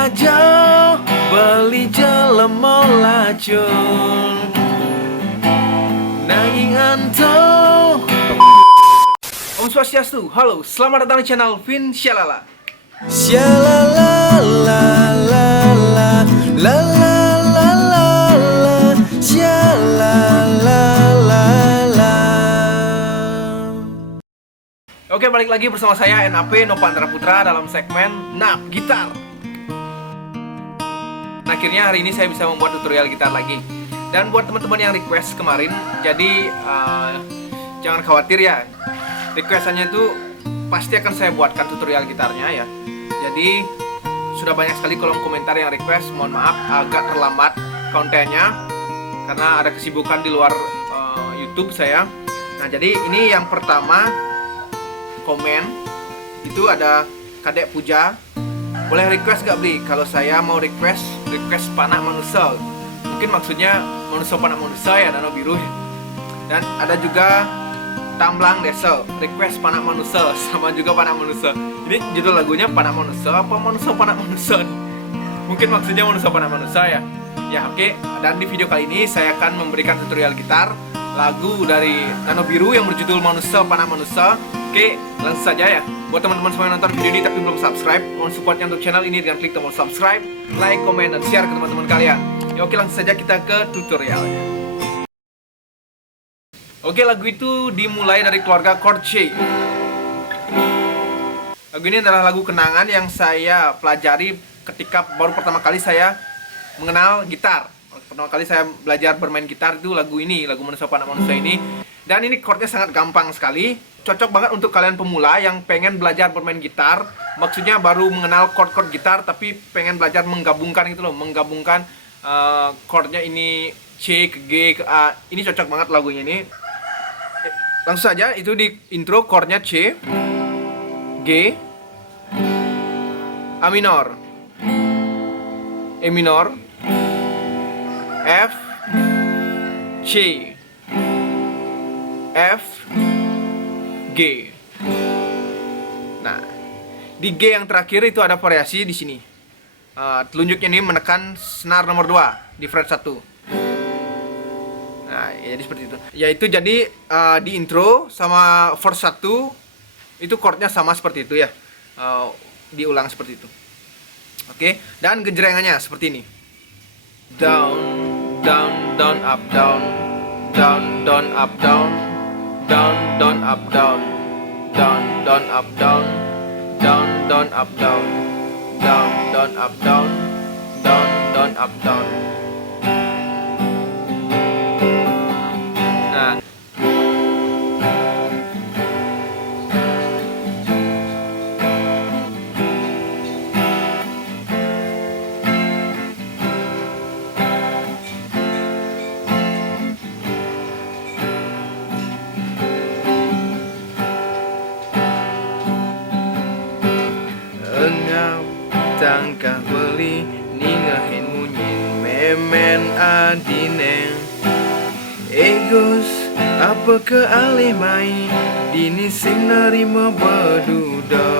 aja beli jelema lacun nanging anto. Om Swastiastu, halo, selamat datang di channel Vin Syalala. Syalala la la la la la la la la Syalala la la. Oke, balik lagi bersama saya NAP Nopandra Putra dalam segmen NAP Gitar. Akhirnya hari ini saya bisa membuat tutorial gitar lagi. Dan buat teman-teman yang request kemarin, jadi jangan khawatir ya. Requestannya itu pasti akan saya buatkan tutorial gitarnya ya. Jadi sudah banyak sekali kolom komentar yang request. Mohon maaf agak terlambat kontennya karena ada kesibukan di luar YouTube saya. Nah, jadi ini yang pertama komen itu ada Kadek Puja. Boleh request gak beli? Kalau saya mau request panak manusia. Mungkin maksudnya manusia panak manusia ya, danau biru. Dan ada juga Tamblang Desa, request panak manusia, sama juga panak manusia. Ini judul lagunya panak manusia apa manusia panak manusia? Mungkin maksudnya manusia panak manusia ya. Ya oke. Dan di video kali ini saya akan memberikan tutorial gitar lagu dari Danau Biru yang berjudul Manusia Panak Manusia. Oke, langsung saja ya. Buat teman-teman semua yang nonton video ini tapi belum subscribe, mohon supportnya untuk channel ini dengan klik tombol subscribe, like, komen, dan share ke teman-teman kalian. Ya oke, langsung saja kita ke tutorialnya. Oke, lagu itu dimulai dari keluarga chord C. Lagu ini adalah lagu kenangan yang saya pelajari ketika baru pertama kali saya mengenal gitar. Pertama kali saya belajar bermain gitar itu lagu ini, lagu Manusia Panak Manusia ini. Dan ini chordnya sangat gampang sekali. Cocok banget untuk kalian pemula yang pengen belajar bermain gitar. Maksudnya baru mengenal chord-chord gitar tapi pengen belajar menggabungkan gitu loh. Menggabungkan chordnya ini C ke G ke A. Ini cocok banget lagunya ini. Langsung saja, itu di intro chordnya C, G, A minor, E minor, F, C, F, G. Nah, di G yang terakhir itu ada variasi di sini. Telunjuknya ini menekan senar nomor 2 di fret 1. Nah, ya, jadi seperti itu. Yaitu jadi di intro sama verse 1 itu chordnya sama seperti itu ya. Diulang seperti itu. Oke, dan gejrengannya seperti ini. Down, down, down, up, down. Down, down, up, down. Down, down, up, down. Down, down, up, down. Down, down, up, down. Down, down, up, down. Down, down, up, down. Nah, engau tangkah beli ningahin munyin memen adineng Egus apa ke alih main dini sing nerima beduda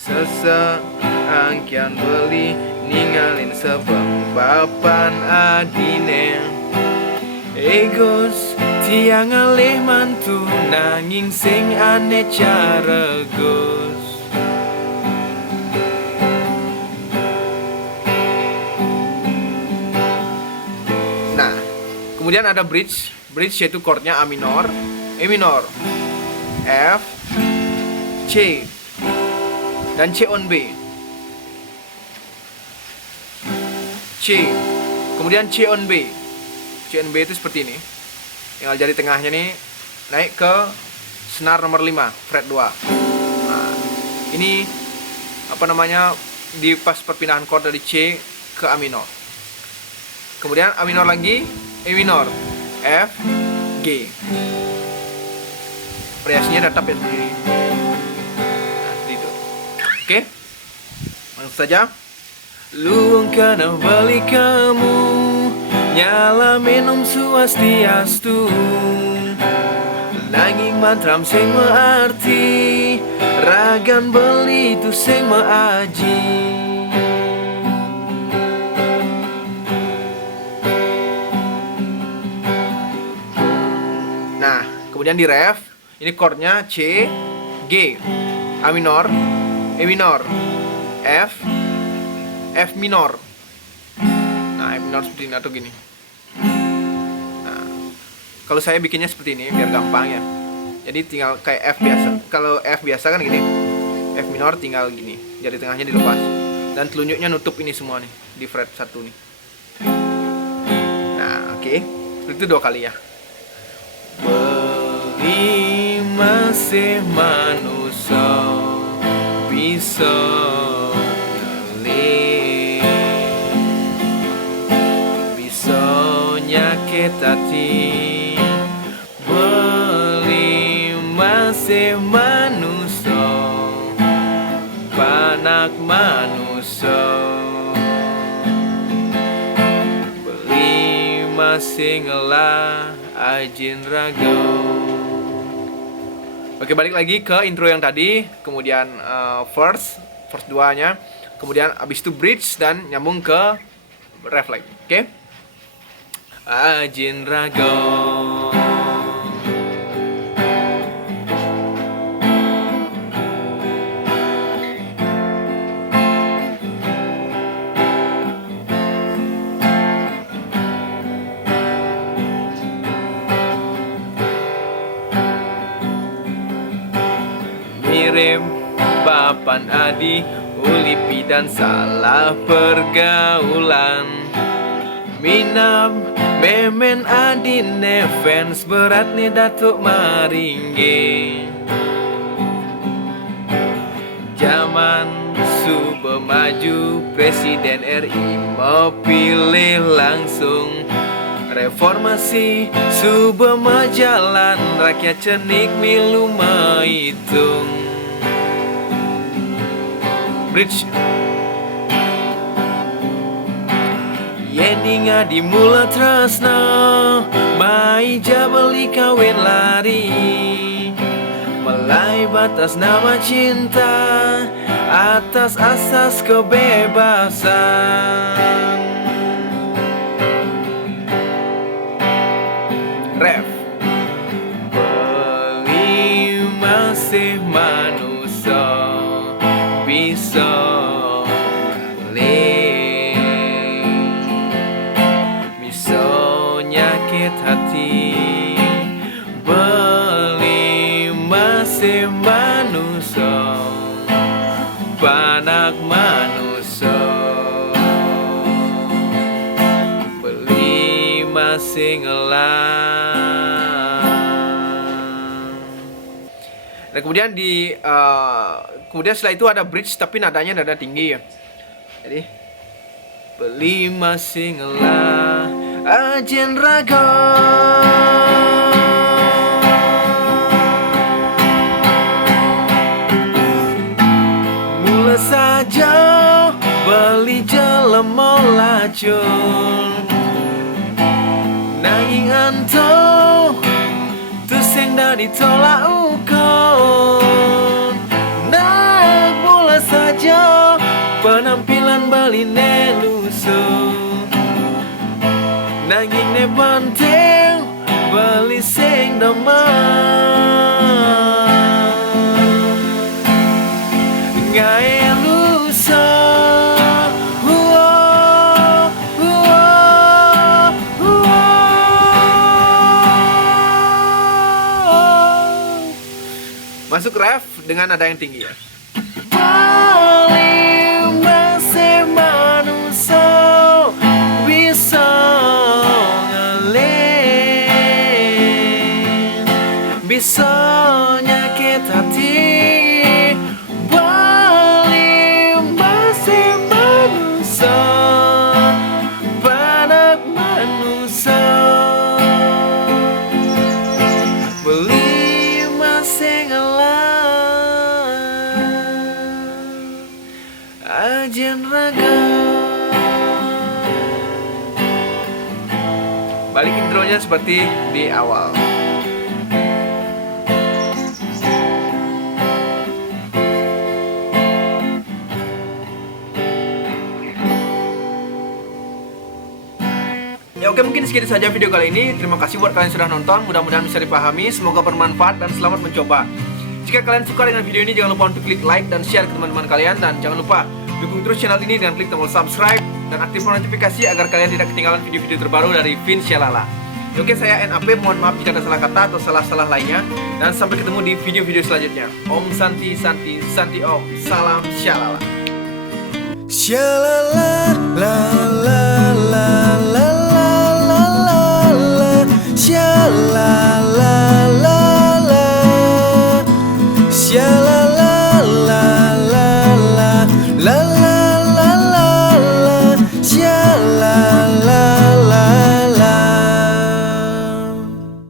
Sesa angkian beli ningalin sebang bapan adineng Egus tiang alih mantu nanging sing aneh cara gus. Nah, kemudian ada bridge. Bridge yaitu chordnya A minor, E minor, F, C, dan C on B. C, kemudian C on B. C on B itu seperti ini. Yang jari tengahnya nih naik ke senar nomor 5, fret 2. Nah, ini apa namanya di pas perpindahan chord dari C ke A minor. Kemudian A minor lagi, E minor, F, G. Variasinya tetap ya seperti ini. Nah, seperti itu. Oke, langsung saja. Luang kena balik kamu, nyala minum swastiastu. nanging mantram sing mearti ragan beli tu sing meaji. Nah, kemudian di ref ini chordnya C, G, A minor, E minor, F, F minor. Nah, F minor seperti ini atau gini. Nah, kalau saya bikinnya seperti ini biar gampang ya. Jadi tinggal kayak F biasa. Kalau F biasa kan gini, F minor tinggal gini, jari tengahnya dilepas dan telunjuknya nutup ini semua nih di fret 1 nih. Nah, oke. Itu 2 kali ya. Beli masih manusia bisa ngelih, bisa nyakit hati. Beli masih manusia panak manusia, beli masih ngelah ajin raga. Oke, balik lagi ke intro yang tadi, kemudian verse 2 nya, kemudian abis itu bridge dan nyambung ke ref lagi. Oke, ajin raga. Mirip papan adi ulipi dan salah pergaulan. Minam memen adi fans berat nih datuk maringge. Zaman subuh maju presiden RI mau pilih langsung. Reformasi subuh majalan rakyat cenik milu maitung. Bridge Yeni ngadi mula tresna mai jabali kawin lari. Melai batas nama cinta atas asas kebebasan. Ref beli masih manusia bisa ngelih, bisa nyakit hati. Beli masih manusia panak manusia, beli masih ngelah. Dan kemudian kemudian setelah itu ada bridge tapi nadanya nada tinggi ya. Jadi beli masih ngelah ajen raga. Mula saja beli jelema lacun. Nanging anto tu sing dah ditolak ukon. Nak mula saja penampilan Bali nelusu. Nanging ne penting Bali sing demen. Ngae lusa. Masuk ref dengan nada yang tinggi ya. Paling masih manusia bisa ngelih, bisa nyakit hati. Paling masih manusia panak manusia, beli masih ajen raga. Balik intronya seperti di awal. Oke, mungkin segitu saja video kali ini. Terima kasih buat kalian yang sudah nonton. Mudah-mudahan bisa dipahami. Semoga bermanfaat dan selamat mencoba. Jika kalian suka dengan video ini, jangan lupa untuk klik like dan share ke teman-teman kalian. Dan jangan lupa dukung terus channel ini dengan klik tombol subscribe dan aktifkan notifikasi agar kalian tidak ketinggalan video-video terbaru dari Vinshalala. Oke, saya NAP, mohon maaf jika ada salah kata atau salah-salah lainnya. Dan sampai ketemu di video-video selanjutnya. Om Santi Santi Santi Om. Salam Shalala. Shalala la la la la la la la la. Shalala